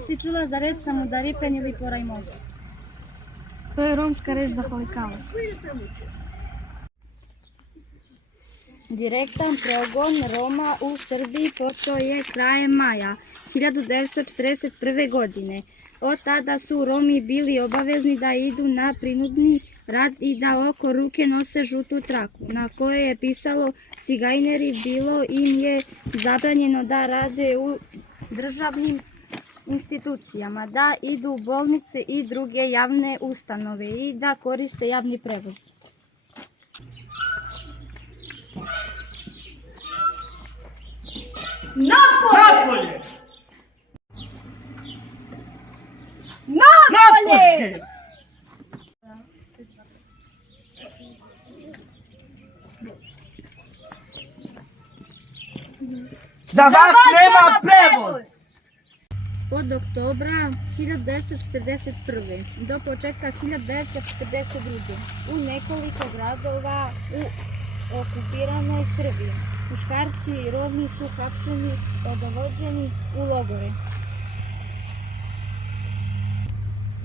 Si čula za reč Samudaripen ili Porajmos? To je romska reč za Holokaust. Direktan progon Roma u Srbiji počeo je krajem maja 1941. godine. Od tada su Romi bili obavezni da idu na prinudni rad i da oko ruke nose žutu traku, na kojoj je pisalo cigajneri. Bilo im je zabranjeno da rade u državnim institucijama, da idu u bolnice i druge javne ustanove i da koriste javni prevoz. Napolje! Napolje! Za vas nema prevoz! Od oktobra 1941. do početka 1942. u nekoliko gradova u okupiranoj Srbiji muškarci i Romi su hapšeni, odvođeni u logore.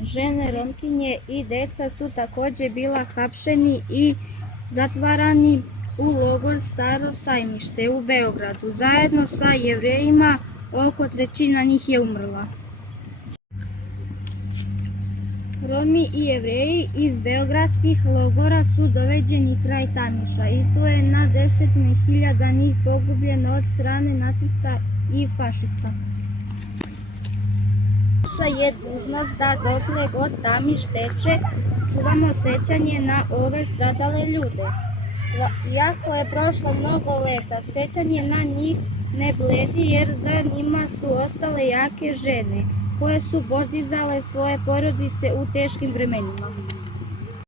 Žene, Romkinje i deca su takođe bila hapšeni i zatvarani u logor Staro Sajmište u Beogradu. Zajedno sa Jevrejima oko trećina njih je umrla. Romi i Jevreji iz beogradskih logora su doveđeni kraj Tamiša i tu je na desetine hiljada njih pogubljeno od strane nacista i fašista. Naša je dužnost da dokle god Tamiš teče čuvamo sećanje na ove stradale ljude. Iako je prošlo mnogo leta, sećanje na njih ne bledi jer za njima su ostale jake žene koje su podizale svoje porodice u teškim vremenima.